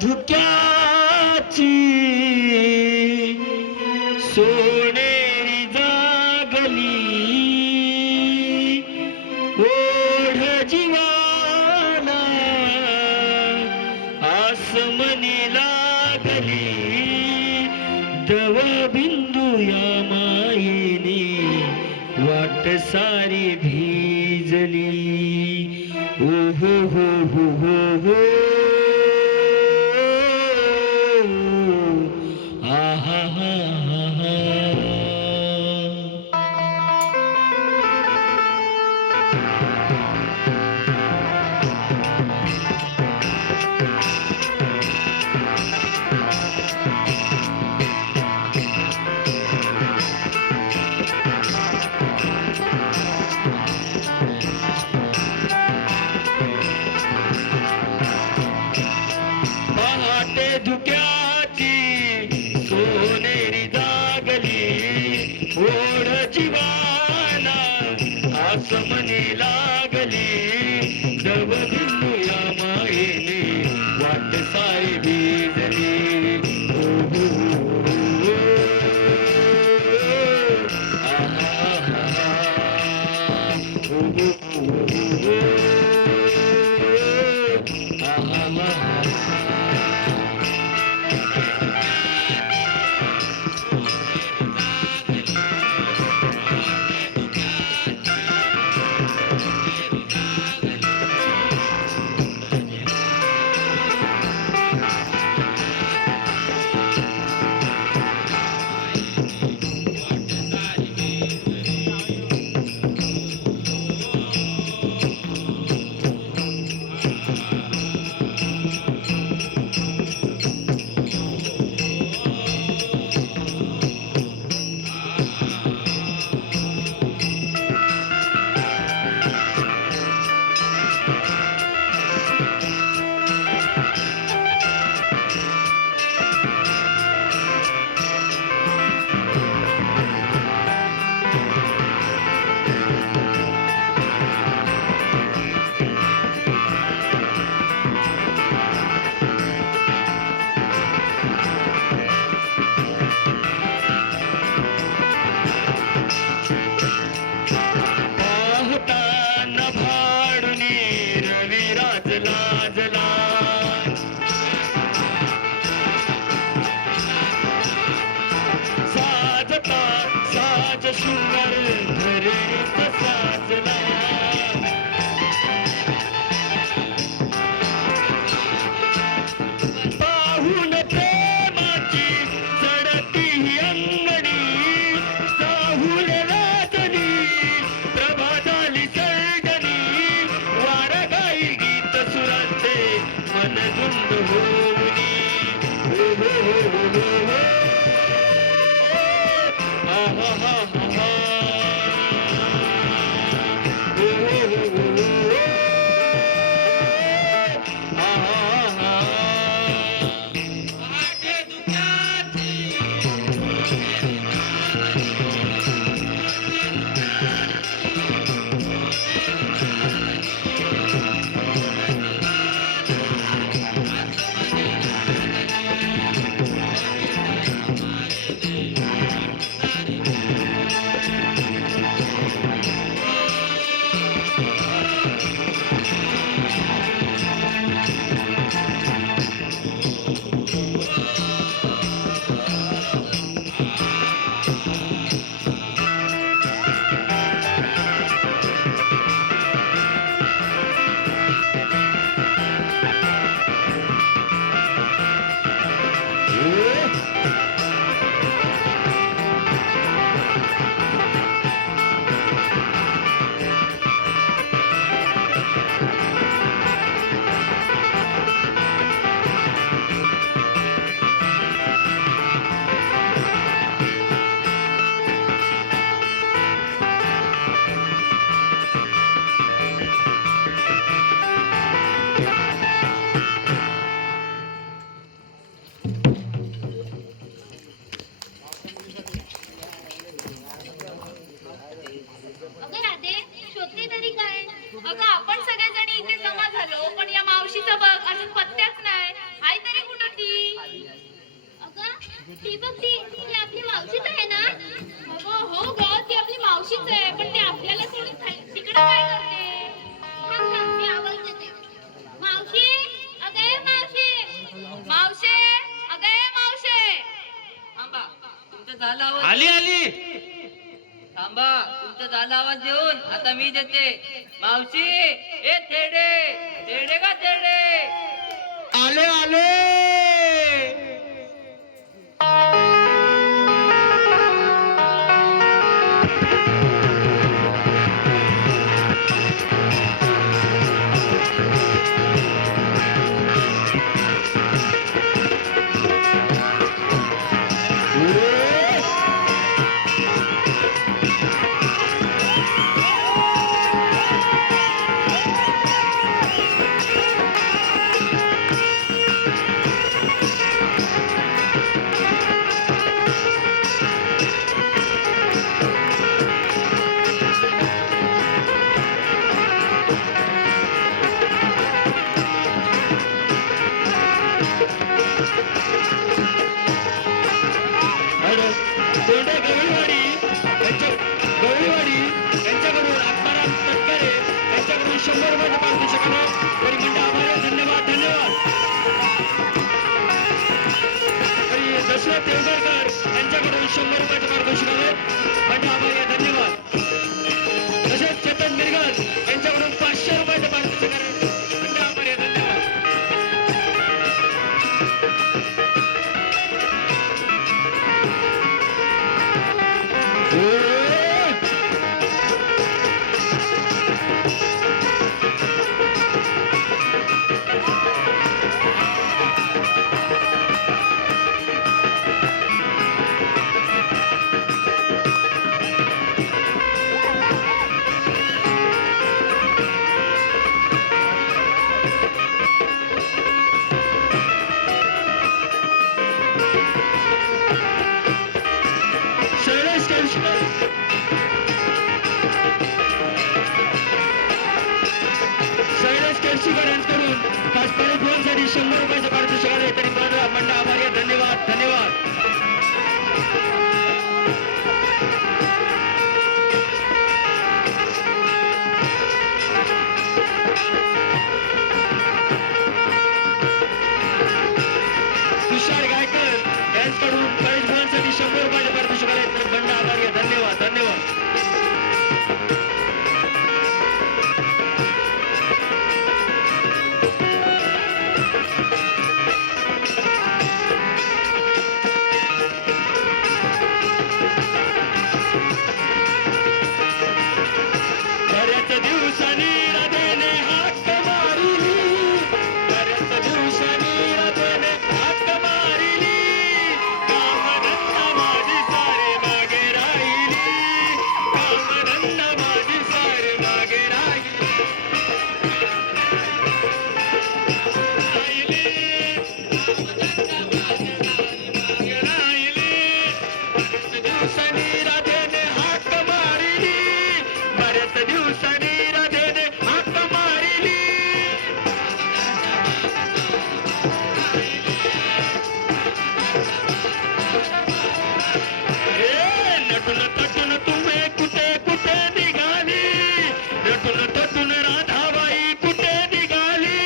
धुक्याची सोनेरी जागली ओढ जीवाला आसमनी लागली दव बिंदू या मायेने वाट सारी भिजली ओ हो हो हो हो हो आहा हा हा हा पहाटे धुक्याची सोनेरी जागली ओढ जीवाला आसमनी लागली दव बिंदू या मायेने वाट सारी भिजली ओ हो हो आहा हा हा ओ हो हो आहा हा पाहताना भाडुनी रविराज लाजला साजता साज शृंगार धरेच साजला पाहून प्रेमाची चढती ही अंगणी चाहूल राजनी प्रभा झाली सर्जनी वार गाई गीत सुरांचे मन धुंद होऊनी हो हो हो हो हो हो आहा हा हा हा हो हो हो हो हो आहा हा पहाटे धुक्याची झाला आवाज आली आली थांबा. तुमचा झाला आवाज देऊन आता मी देते. मावशी ए थेडे थेडे का थेडे. आले आले तोंडे गवळीवाडी यांच्याकडून आत्माराम तटकरे यांच्याकडून 100 रुपयाचे पारितोषिक आले. तरी म्हणजे आम्हाला धन्यवाद धन्यवाद. तरी दशरथ देवगरकर यांच्याकडून 100 रुपयाचे पारितोषिक आले. म्हणजे आम्हाला धन्यवाद. तसेच चेतन मिरगल यांच्याकडून 500 रुपयाचे पारितोषिक आले. म्हणजे आम्हाला धन्यवाद. शैलेश केळशीकर यांच्याकडून तात्कालिक फोनसाठी 100 रुपयाचे पारितोषिक आले. तरी मंडळ आभारी आहे. धन्यवाद धन्यवाद. तुषार गायकर यांच्याकडून कळीस फोनसाठी 100 रुपयाचे पारितोषिक आले. तर मंडळ आभारी आहे. धन्यवाद धन्यवाद. बऱ्याच दिवसांनी राधेने हाक मारिली. बऱ्याच दिवसांनी राधेने हाक मारिली. कामधंदा माझी सारे मागे राहिली. कामधंदा माझी सारे मागे राहिली. मागे राहिली. बऱ्याच दिवसांनी राधेने हाक मारिली. बऱ्याच दिवसांनी राधेने हाक मारिली. नटून तटून तुम्ही कुठे कुठे निघाली. नटून तटून राधाबाई कुठे निघाली.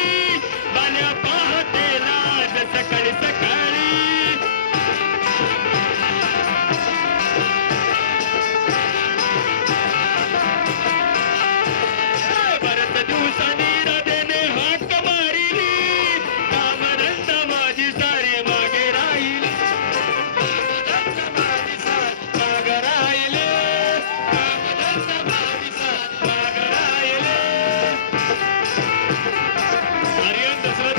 बाल्या पाहते लाज सकाळी सकाळी. बऱ्याच दिवसांनी राधेने हाक मारिली. कामधंदा माझी सारी मागे राहिली. कामधंदा माझी सारी मागे राहिले. कामधंदा माझी सारी मागे राहिले. आर्यन दशरथ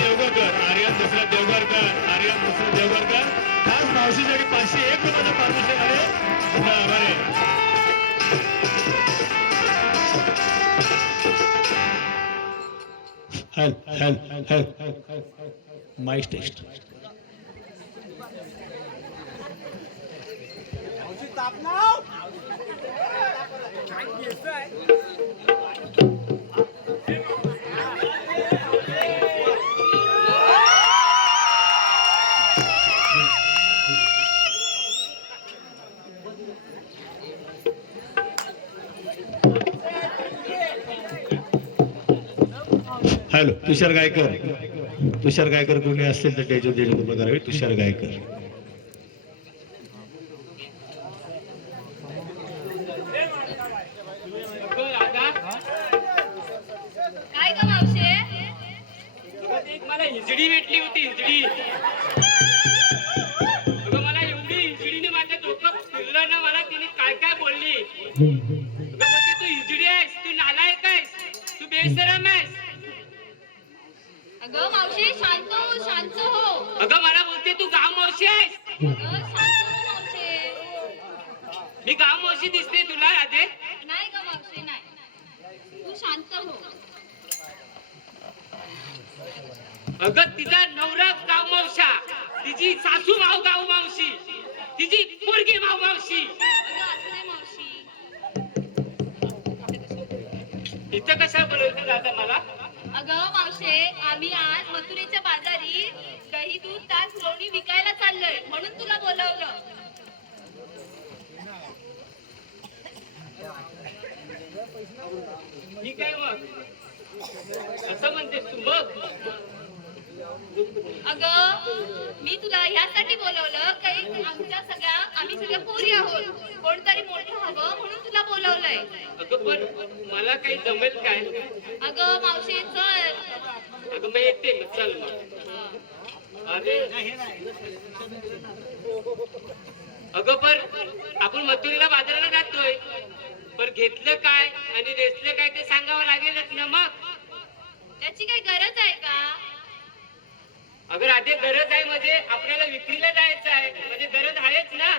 देवगरकर खास मावशीसाठी 501 रुपयाचा पारितोषिक आले. बरे माइक टेस्ट. हॅलो तुषार गायकर कोणी असतील तर त्याच्या करावे. तुषार गायकर हिजडी भेटली होती हिजडी. अगं मला एवढी हिजडीने माझं डोकं फिरलं ना, मला तिने काय काय बोलली. अगं मग तू हिजडी आहेस, तू नालायक आहेस, तू बेशरम आहेस. अगं मावशी शांत हो शांत हो. अगं मला बोलते तू गाव मावशी आहेस. अगं शांत हो मावशी. मी गाव मावशी दिसते तुला राधे? नाही ग मावशी नाही, तू शांत हो. अगं तिचा नवरा गाव मावशा, तिची सासू गाव मावशी, तिची पोरगी मावशी. अगं असं नाही मावशी. इथं कशा बोलवते दादा मला? अगं मावशे, आम्ही आज मथुरेच्या बाजारी दही दूध ताक लोणी विकायला चाललोय, म्हणून तुला बोलवलं. ठीक आहे मग, असं म्हणतेस तू मग. अगं मी तुला ह्यासाठी बोलवलं काही आम्ही सगळ्या पोरी आहोत, कोणतरी मोठं हवं म्हणून तुला बोलवलंय. अगं पण मला काही जमेल काय? अगं मावशी चल. अगं मी येते मग, चल मग. अरे अगं पण आपण मथुरीला बाजाराला जातोय, पण घेतलं काय आणि नेसलं काय ते सांगावं लागेलच ना मग. त्याची काही गरज आहे का? अगं राधे गरज आहे म्हणजे आपल्याला विक्रीला जायचं आहे, म्हणजे गरज आहेच ना.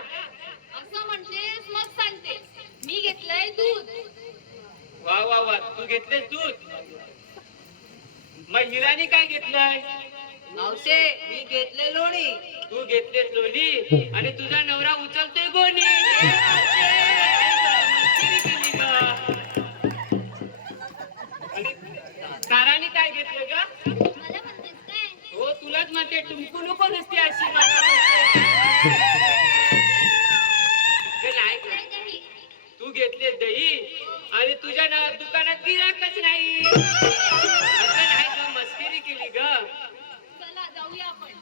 असं म्हणतेस मग सांगते, मी घेतलंय दूध. वा वा वा, तू घेतलेस दूध. मग हिरानी काय घेतलंय? मावशे मी घेतले लोणी. तू घेतलेस लोणी आणि तुझा नवरा उचलतोय गोणी. आणि ताराने काय घेतलं ग? मला म्हणतेस काय? हो तुलाच म्हणते, टुमकू नको नसते अशी मला म्हणते. नाही काय दही? तू घेतले दही आणि तुझ्या दुकानात गिराकच नाही. असं नाही ग, मस्करी केली ग. चला जाऊया आपण.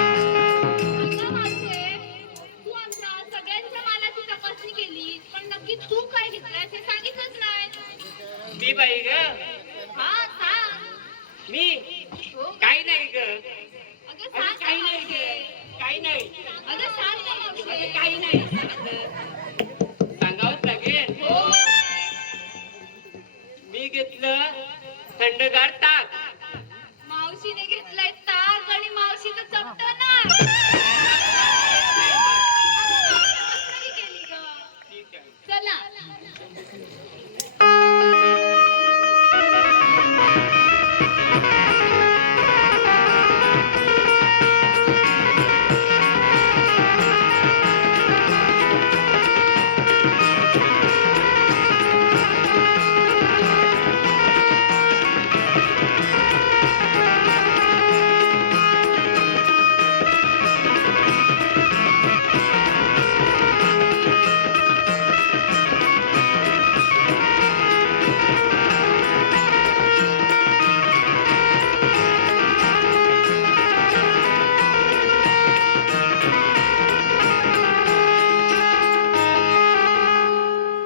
अगं मावशे, तू आमच्या सगळ्यांच्या मालाची तपासणी केली, पण नक्की तू काय घेतलंयस हे सांगितलंच नाही. मी बाई ग, हा सांग. मी हो. काही नाही ग. अगं अगं सांग काही ना नाही ग, मावशे. काही नाही. अगं सांग ना अगं मावशे. काही नाही. सांगावंच लागेल. हो. मी घेतलं थंडगार ताक. मावशीने घेतलाय ताक आणि मावशीचं चपटं ना. मस्करी केली गं. ठीक आहे. चला.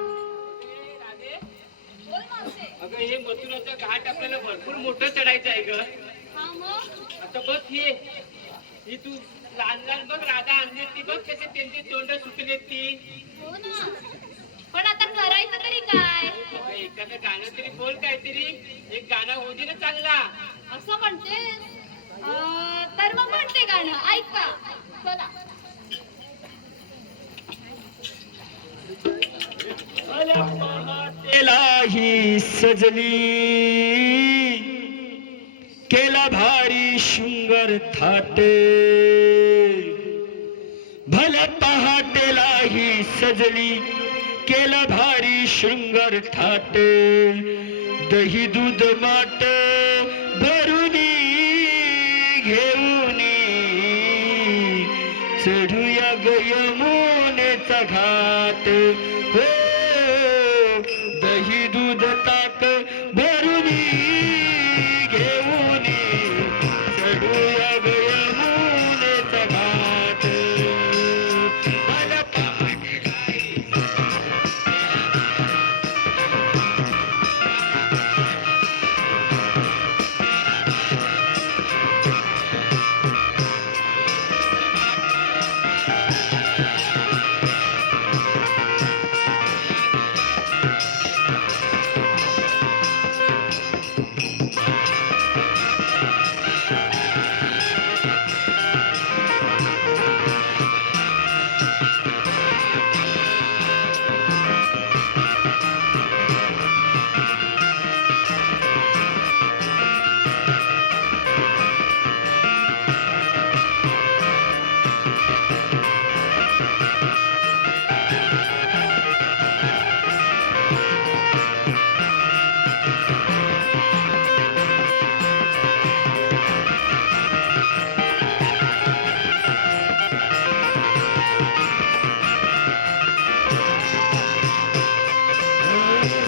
राधे, बोल मावशे. अगं हे मथुराचं घाट आपल्याला भरपूर मोठं चढायचं आहे ग. हा मग? आता बघ ही तू लहान लहान बघ राधा आणली ती बघ, कसे त्यांचे तोंड सुटले ती. हो ना. पण आता करायचं तरी काय? अगं एखादं गाणं तरी बोल, काहीतरी एक गाणं होऊ दे ना चांगला. असं म्हणतेस? तर मग म्हणते गाणं, ऐका. चला. केलाही सजली, केला भारी शृंगार थाटे, भल्या पहाटेलाही सजली, केला भारी शृंगार थाटे, दही दूध माट भरून घेऊन चढूया ग यमुनेचा घाट हो दही दूध ताक भरून घेऊन चढूया ग यमुनेचा घाट मला पहाटे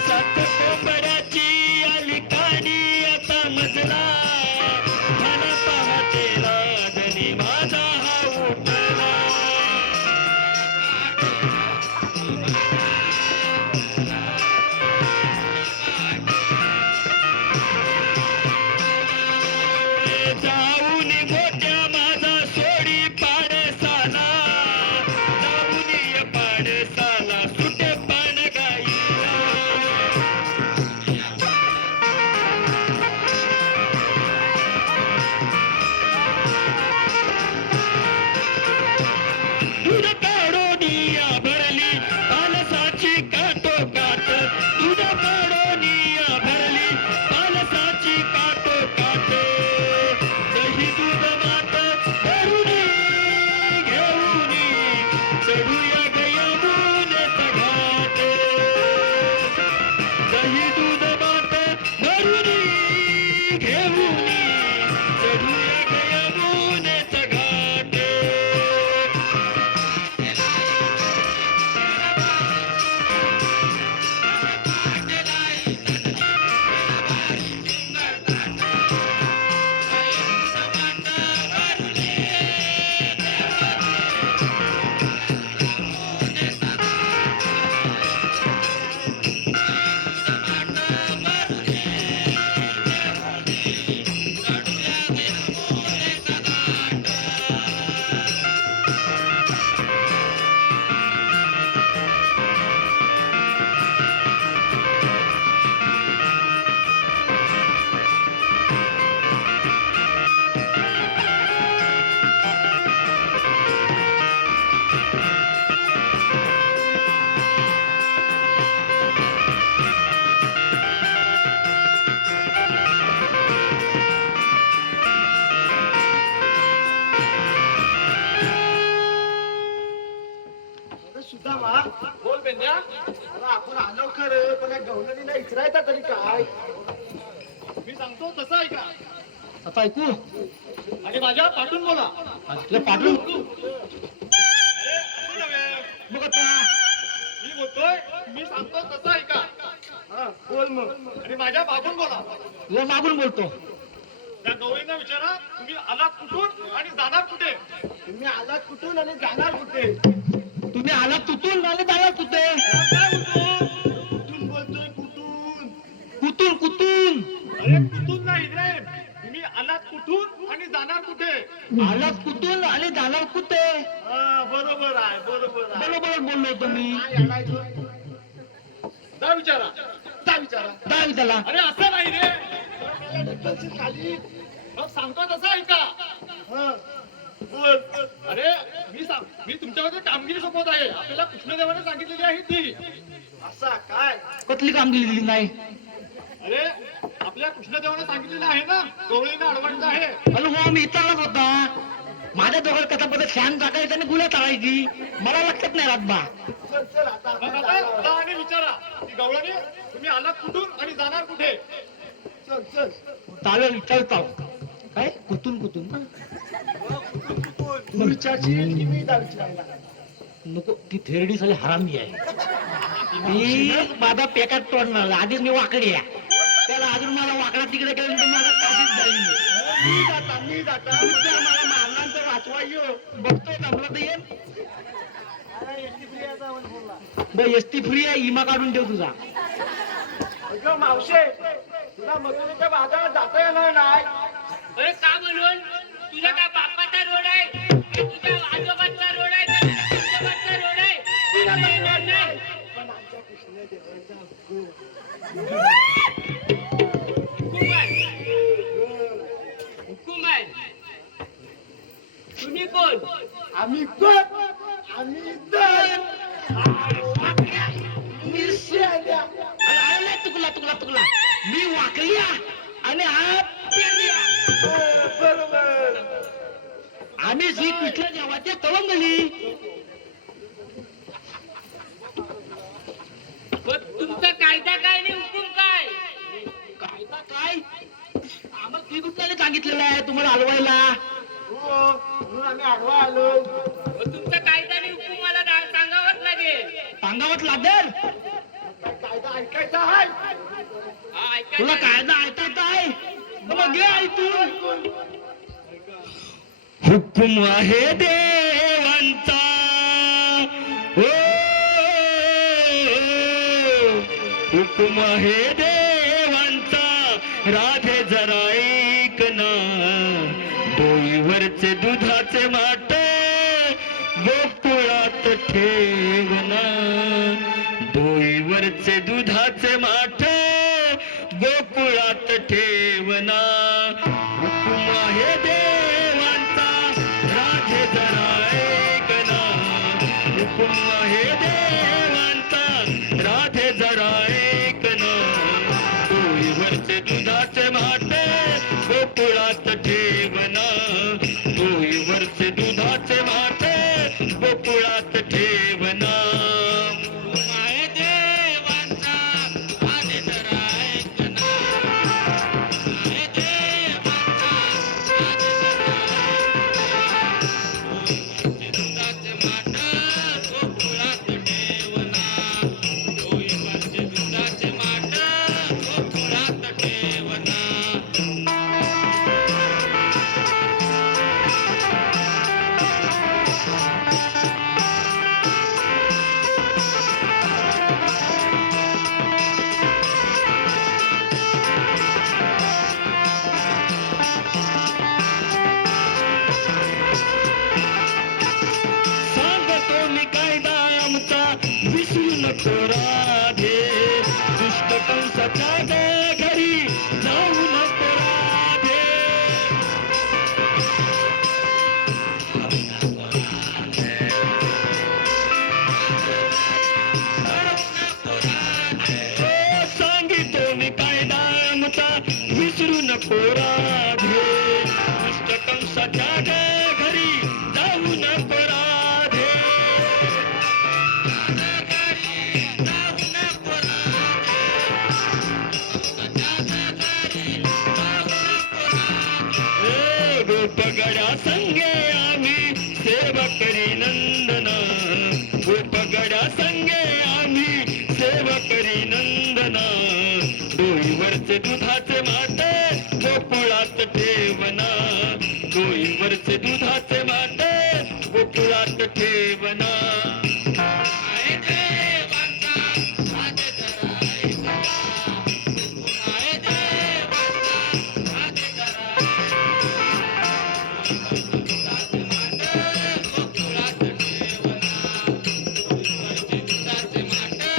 सात कोंबड्याची आली कानी आता मजला मला पहाटेला धनी माझा हा उठला जाऊन गोट्या माझा सोडी पाडसाला जाऊन ये पाडसाला सुटे पान गाईला दूध काढोनिया भरली पालसाची काटो काट दूध काढोनिया भरली पालसाची काटो काट दही दूध मात भरून घेऊन चढूया ग यमुनेचा घाट दही दूध मात भरून घेऊन चढूया ग यमुनेचा घाट सुद्धा बोल बेंद्या अरे आपण आलो खरं पण या गवलनीला इचरायचा तरी काय मी सांगतो तसं ऐका आता ऐकू आणि माझ्या पाठून बोला पाठून मग आता मी बोलतोय मी सांगतो तसं ऐका हा बोल मग आणि माझ्या मागून बोला व मागून बोलतो त्या गवळींना विचारा तुम्ही आलात कुठून आणि जाणार कुठे तुम्ही आलात कुठून आणि जाणार कुठे तुम्ही आलात कुठून आणि जाणार कुठे काय बोलतो कुठून बोलतोय कुठून कुठून कुठून अरे कुठून नाही रे तुम्ही आलात कुठून आणि जाणार कुठे आलात कुठून आणि जाणार कुठे बरोबर आहे बरोबर बोललो तुम्ही जा विचारा अरे असं नाही रे खाली मग सांगतो तसं ऐका बोल अरे मी तुमच्याकडे कामगिरी सोबत आहे आपल्याला कृष्णदेवाने सांगितलेली आहे ती असा काय कसली कामगिरी दिली नाही अरे आपल्या कृष्णदेवाने सांगितलेलं आहे ना गवळीनं अडवायचं आहे अरे हो मी इथलाच होता माझ्या दोघात कथा पद्धत फॅन टाकायचं आणि गुन्हा टाळायची मला लक्षात नाही रातबा आणि विचारा की गवळणी तुम्ही आलात कुठून आणि जाणार कुठे चल चालेल विचारतो काय कुतून कुतून ना तू विचारशील की मी विचारायला नको ती थेरडी साली हरामी आहे ती माझा पेकात तोडणार आधीच मी वाकडी आहे त्याला अजून मला वाकडा तिकडे केलं तर माझा काशीच जाईल मी जाता तू जर मला मारणार तर वाचवायो बघतोय जमलं तर येईल बरं एसटी फ्री आहे इमा काढून ठेव तुझा अगं मावशे तुला मजुरीच्या बाजारात जाता येणार नाही अरे का म्हणून तुझा काय बापाचा रोड आहे की तुझ्या आजोबाचा रोड आहे का तुझ्या आजोबाचा रोड आहे तुला काही रोड नाही पण आमच्या कृष्ण देवाचा हुकूम आहे हुकूम आहे तुम्ही कोण आम्ही कोण आम्ही दल मी शेण्या अरे तुकला तुकला तुकला मी वाकलिया आणि हा पेरलिया बरोबर आम्ही श्री कृष्ण देवाचे तवंगली तुमचा कायदा काय आणि हुकूम काय कायदा काय आम्हाला श्रीकृष्णाने सांगितलेलं आहे तुम्हाला हलवायला हो म्हणून आम्ही आडवा आलो तुमचा कायदा आणि हुकूम मला सांगावंच लागेल सांगावंच लागेल कायदा ऐकायचा आहे हा, ऐका तुला ना. कायदा ऐकायचा आहे मग घे ऐकून हुकुम आहे देवांचा हो हुकुम आहे देवांचा राधे जरा ऐक ना डोईवरचे दुधाचे माठ गोकुळात ठेवना डोईवरचे दुधाचे माठ गोकुळात ठेवना हुकुम आहे देवांचा राधे जरा ऐकना हुकुम आहे देवांचा राधे जरा ऐकना डोईवरचे दुधाचे माठ गोकुळात ठेवना डोईवरचे दुधाचे माठ गोकुळात ठेवना आहे देवांचा राधे जरा ऐकना आहे देवांचा राधे जरा ऐकना डोईवरचे दुधाचे माठ गोकुळात ठेवना डोईवरचे दुधाचे माठ गोकुळात ठेवना सांगतो मी कायदा आमचा विसरू नको राधे दुष्ट कंसाच्या घरी जाऊ नको राधे हो, सांगितो मी कायदा आमचा विसरू नको राधे दुष्ट कंसाच्या घरी जाऊ नको राधे ए, गोपगड्या संगे आम्ही सेवा करी नंदना गोपगड्या संगे आम्ही सेवा करी नंदना डोईवरचे दुधाचे माठ गोकुळात ठेवना डोईवरचे दुधाचे माठ गोकुळात ठेवना आहे देवांचा राधे जरा ऐकना आहे देवांचा राधे जरा दुधाचे माठ गोकुळात ठेवना डोईवरचे दुधाचे माठ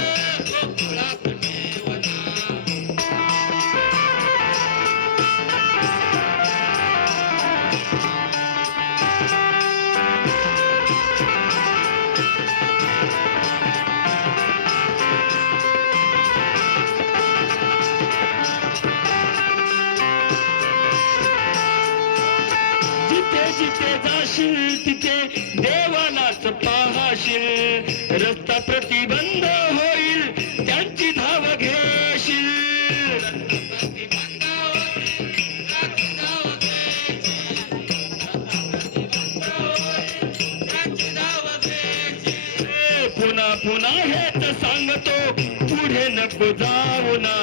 गोकुळात ठेवना जिथे जिथे जाशील तिथे देवालाच पाहाशील रस्ता प्रतिबंध होईल त्यांची धाव घेशील पुन्हा पुन्हा हेच सांगतो पुढे नको जाऊ ना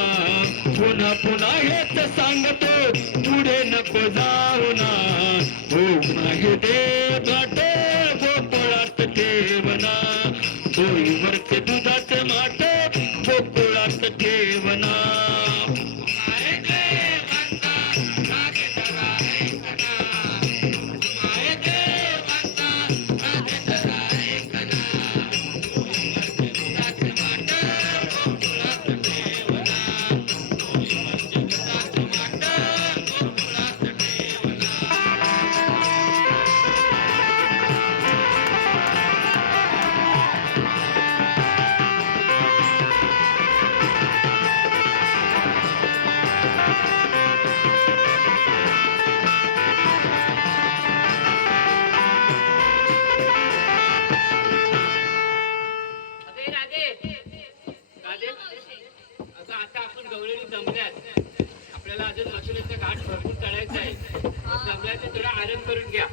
पुन्हा पुन्हा हेच सांगतो पुढे नको जाऊ ना हो माहिती गाठे गोकुळात ठेवना डोईवरचे दुधाचे माठे गोकुळात ठेवना अरे राधे राधे अगं आता आपण गवळणी जमल्यात आपल्याला अजून मथुरेचा घाट भरपूर चढायचा आहे जमल्याचं थोडा आराम करून घ्या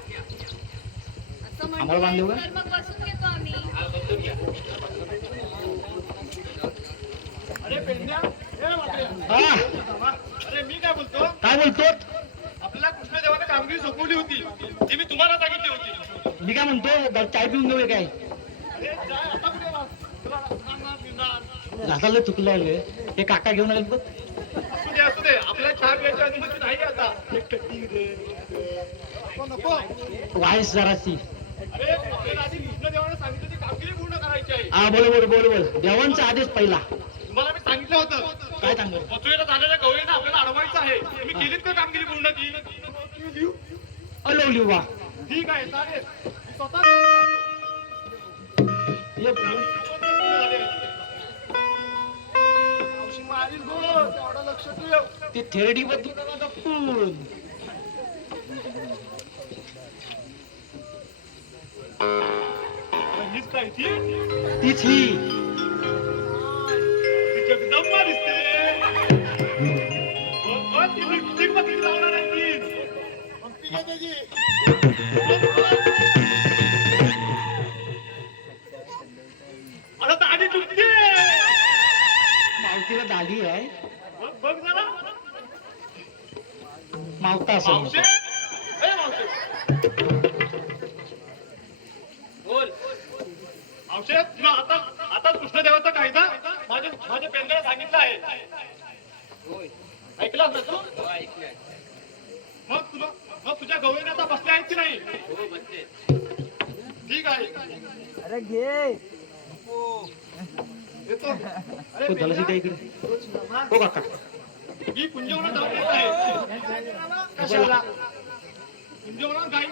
असं म्हणलं तर मग बसून घेतो आम्ही. हा बसून घ्या अरे पेंड्या ए बापरे. हा अरे मी काय बोलतो काय बोलतो आपल्याला कृष्णदेवाने कामगिरी सोपवली होती ती मी तुम्हाला सांगितली होती. मी काय म्हणतो चाय पिऊन घेऊया काय अरे जाय आता कुठे वा? तुला सांगणार, बिनणार. घासाला चुकलं हे काका घेऊन आले बघ असू दे आपल्याला चहा प्यायची अनुमती नाही आता एक कट्टी दे. नको नको. वाईस जराशी अरे आपल्याला आधी कृष्णदेवाने सांगितलं ती कामगिरी पूर्ण करायची आहे. हा बोल देवांचा आदेश पहिला तुम्हाला मी सांगितलं होतं काय सांगू मथुरेला झालेल्या गवळीनं आपल्याला अडवायचं आहे. मी केलीत का कामगिरी पूर्ण ती? अलवली वा ठीक आहे चालेल. मी स्वतः ये मावशी मारील गो तेवढं लक्ष ठेव. ते थेरडी बद्दल दपून हीच काय ती तीच ही ती जगदंबा दिसते. ती लिपस्टिक बघितली लावणार आहे ती. पंक्ती काय त्याची? आता दाढी तुटते. मावतीला दाढी आहे बघ जरा मावता असं मावशे ए मावशे बोल मावशे तुला आता कृष्णदेवाचा कायदा माझ्या पेंद्याला सांगितलं आहे. ऐकलं ना तू? हो, ऐकलंय मग तुझ्या गवळीने आता बसले आहेत की नाही? हो बसते ठीक आहे येतो. अरे तो झाला सीता इकडे हो काका ही कुंजवना जाऊन येत आहे. कशाला कुंजवना गाई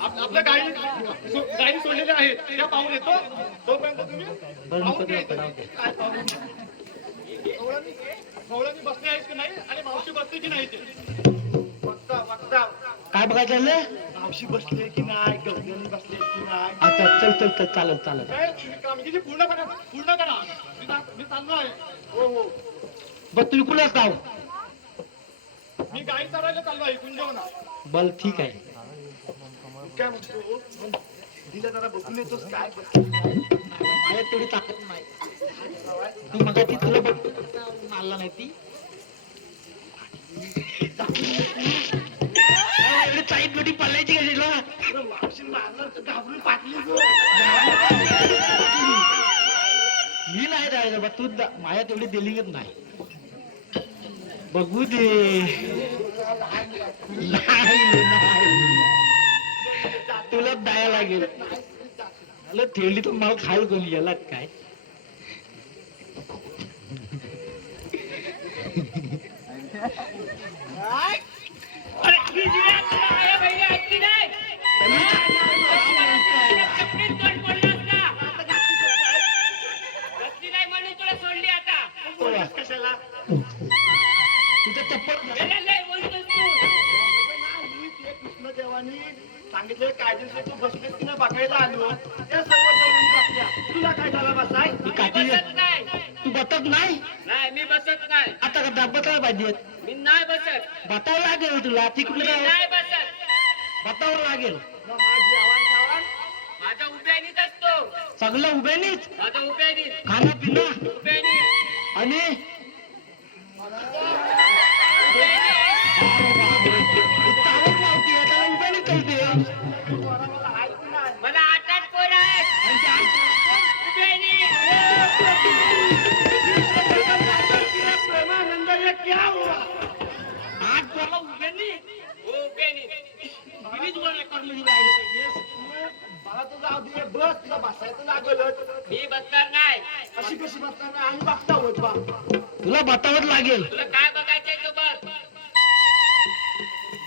आपल्या गाई सोडलेल्या आहेत त्या पाहून येतो. तोपर्यंत तुम्ही पाहून घ्यायचं. काय पाहून? गवळणी बसले आहेत की नाही आणि मावशी बसते की नाही ते बघता काय बघायचं चाललंय मावशी बसले की नाही गवळणी बसले की नाही. अच्छा चल चालेल काय तुम्ही कामगिरी पूर्ण करा मी चाललो आहे. हो बघ तुम्ही कुणाच गाव मी गाई चालायला चाललो आहे कुंजवना. बल ठीक आहे काय म्हणतो तिला जरा बघून येतोस काय माझ्यात तेवढी ताकद नाही ती मग ती तुला बघ मारला नाही ती एवढी चाईत मोठी पल्लायची कशाला मावशी मारणार तर घाबरून पाटली मी नाही जायचं बा तू माझ्या तेवढी दिलिंगच नाही बघू दे नाही तुला द्यायला लागेल मला ठेवली तर मला खायला कोणी याला काय कशाला तुझं चप्पल कृष्णदेवानी सांगितले कायदेशीर तू बसलीस की नाही बघायला आलो त्या सर्व गवळणी बसल्या. तुला काय झाला बसाय? ती काठी तू बसत नाही नाही मी बसत नाही आता का बसायला पाहिजे मी नाही बसत बतावं लागेल तुला ती मी कुठे नाही बसत बतावं लागेल मग माझी आव्हान माझा उभ्यानीच असतो सगळं उभ्यानीच आता उभ्यानी खाना पिना उभ्यानी आणि तावत लावते त्याला उभ्यानी कळते मला 8 पोर आहेत आणि ते उभ्यानी प्रेमानंद ये क्या हुआ? आठ पोरला उभ्यानी उभ्यानी गिरीश वर रेकॉर्ड मध्ये राहिले पाहिजे मला तर जाऊ दे बस तुला बसायचं लागलच. मी बसणार नाही अशी कशी बसणार नाही आणि बघता होत बा. तुला बतावत लागेल तुला काय बघायचंय तो बघ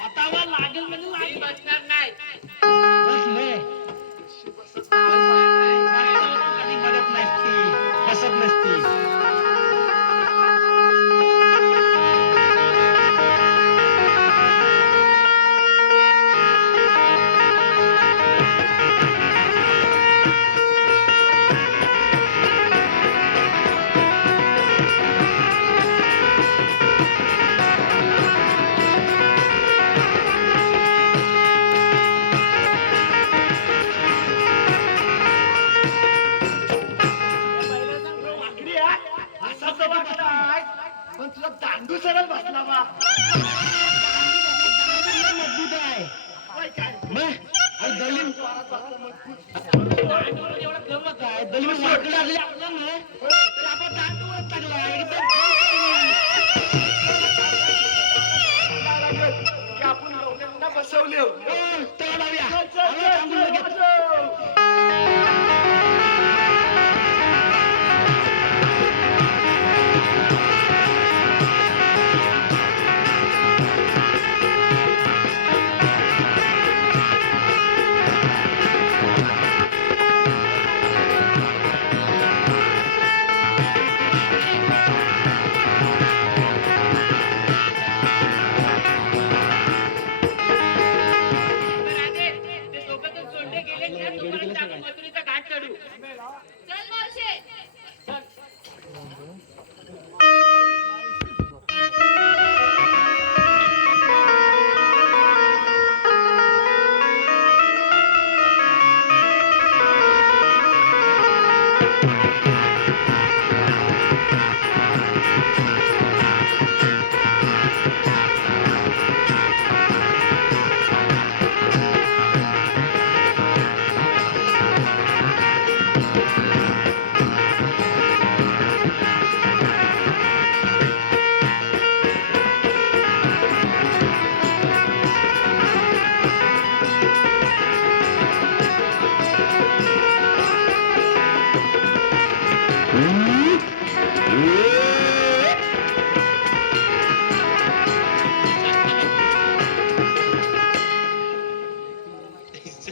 बतावा लागेल म्हणजे मी लागेल बसणार नाही बस नाही कधी मदत नसती बसत नसती वाकडी आहे. असा तर बसलाय. पण तुला दांडू सरळ बसला बा. मजबूत आहे होय काय? मग आणि दलित एवढं कळलं काय दलित वाकडे असले आपलं ना तर आपण दांडूवर टाकला एकदम की आपण लोकांना बसवले हो. तेव्हा लावूया चल, चल, आम्ही चल, थांबून लगेच. चल. राधे ते दोघं तर सोडले गेले ना तोपर्यंत आपण मथुरेचा घाट चढू चल मावशे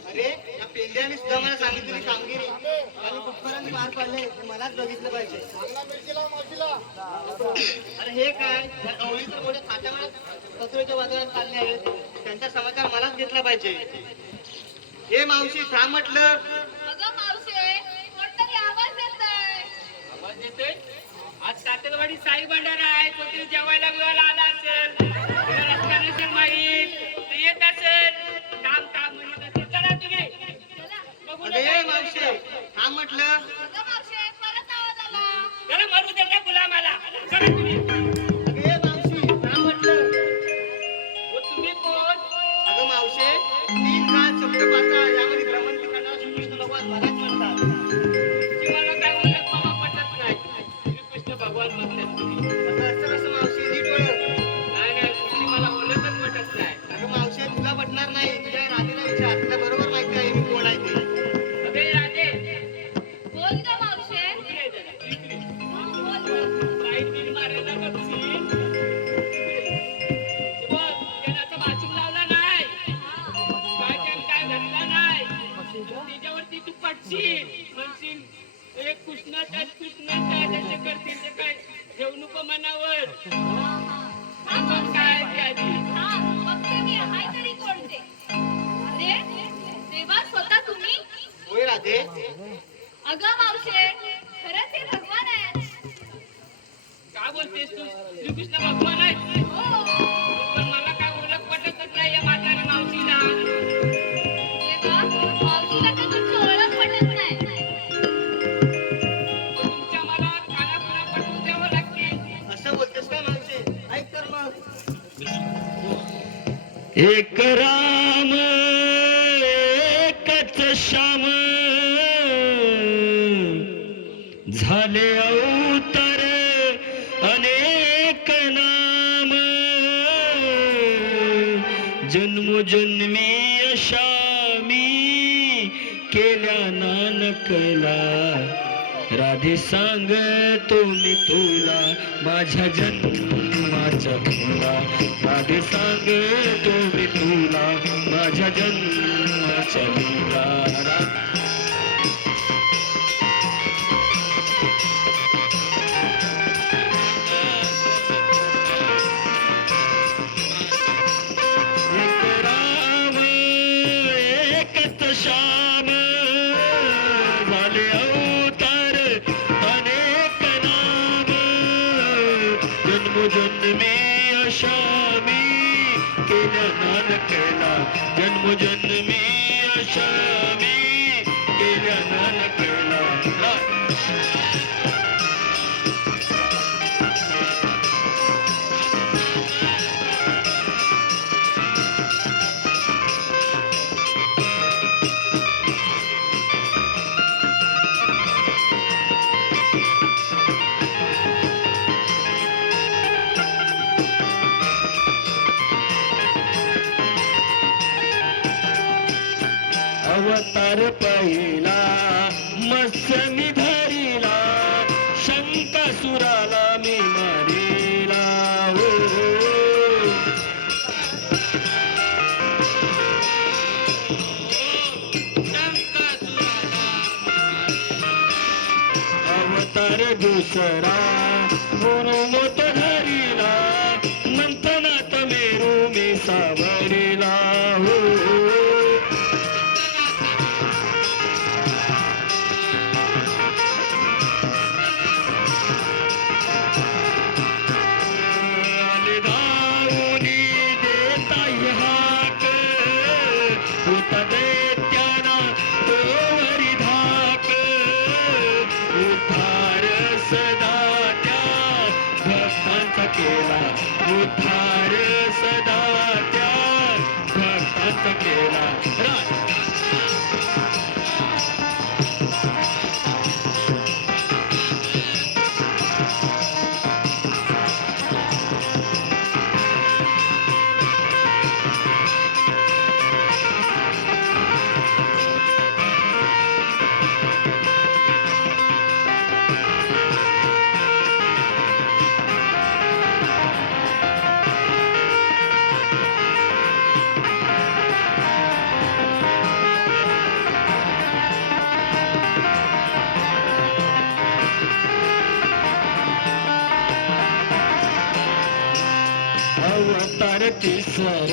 अरे या पेंड्याने सुद्धा मला सांगितलेली कामगिरी आणि कुठपर्यंत पार पडले हे मलाच बघितलं पाहिजे. अरे हे काय या गवळी तर मोठ्या थाटामाटात कचऱ्याच्या वादळात चालले आहेत त्यांचा समाचार मलाच घेतला पाहिजे. हे मावशी थांब म्हटलं. अगं मावशे कोणतरी आवाज येतोय आवाज येतोय आज सातेवाडी साई भंडारा आहे कोणतरी जेवायला बिवायला आला असेल तुला रस्ता नसेल माहीत तू येत असेल काम काम म्हणत असेल चला तुम्ही चला बघू अरे नका. मावशी थांब म्हटलं. अगं मावशे परत आवाज आला चला मारू दे ना गुलामाला चला तुम्ही अरे मावशी थांब म्हटलं. हो, तुम्ही कोण अगं मावशे 3 काळ शब्द पाचा यामध्ये भ्रमंती करणारा श्रीकृष्ण भगवान मलाच म्हणतात. तुमची मला काय ओळख मला पटत नाही श्रीकृष्ण भगवान म्हणतात तुम्ही असं कसं मावशी नीट ओळख. नाही नाही तुमची मला ओळखच पटत नाही अगं मावशी तुला पटणार नाही तुझ्या राधेला विचार तुला बरोबर माहिती आहे मी कोण आहे ते. अबे राधे बोल गं मावशे इकडे ये जरा, इकडे. बोल बोल लाईट बिल मारायला बघशील हे बघ त्यानं वाचून लावला नाही काय त्यानं काय घडला नाही त्याच्यावरती तू पडशील म्हणशील एक कृष्णाचा त्याचे करतील ते काय ठेवू नको मनावर आपण काय ते आधी हा बघते मी हाय तरी कोणते अरे देवा स्वतः तुम्ही होय राधे. अगं मावशे खरंच हे भगवान आहेत काय बोलतेस तू श्रीकृष्ण भगवान आहे हो पण मला काय ओळख पटतच नाही या म्हाताऱ्या मावशीला देवा मावशीला तर तुमची ओळख पटत नाही एक राम एकच श्याम झाले अवतार अनेक नाम जन्मोजन्मी अशा मी केल्या नानकला राधे सांगतो मी तुला माझ्या जन्माच्या तुला राधे सांगतो मी तुला माझ्या जन्माच्या तुला एक राम एकच श्याम झाले अवतार अनेक नाम जन्मोजन्मी अशा मी केल्या नानकला जन्मोजन्मी अशा मी केल्या नानकला अवतार पहिला मत्स्य मी धरिला शंकासुराला मी मारिला हो अवतार दुसरा गुरुमोत धरिला मंथनात मेरू मी सावरिला हो उद्धार सदा त्या भक्तांचा केला अवतार तिसर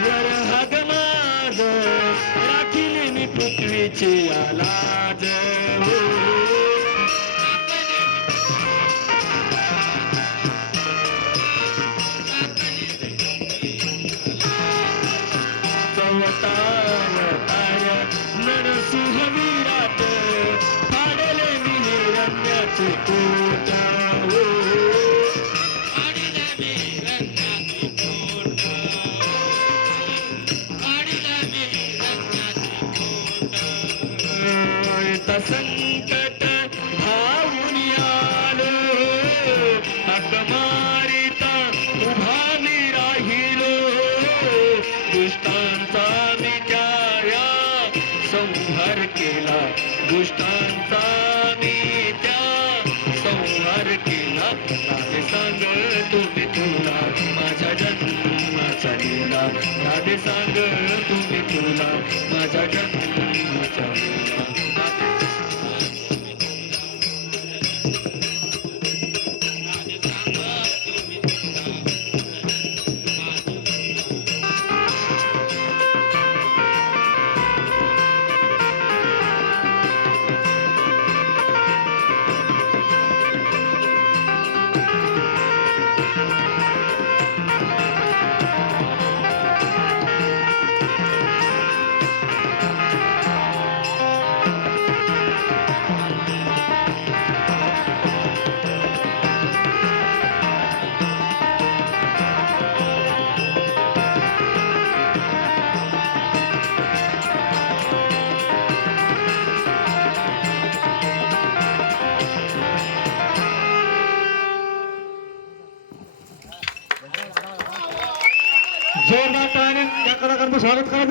वर हग माझ राखील मी पृथ्वीची आलाज हो चौथावतार नरसिंह विराट फाडले मी हिरण्याचे पोट हो संकट धावून आलो हाक मारिता उभा मी राहिलो दुष्टांचा मी त्या संहार केला दुष्टांचा मी त्या संहार केला राधे सांग तुम्ही तुला माझ्या जन्माचा लीला राधे सांग तुम्ही तुला माझ्या जन्माचा लीला जोरदार टाळ्याने या कलाकारांचं स्वागत करा.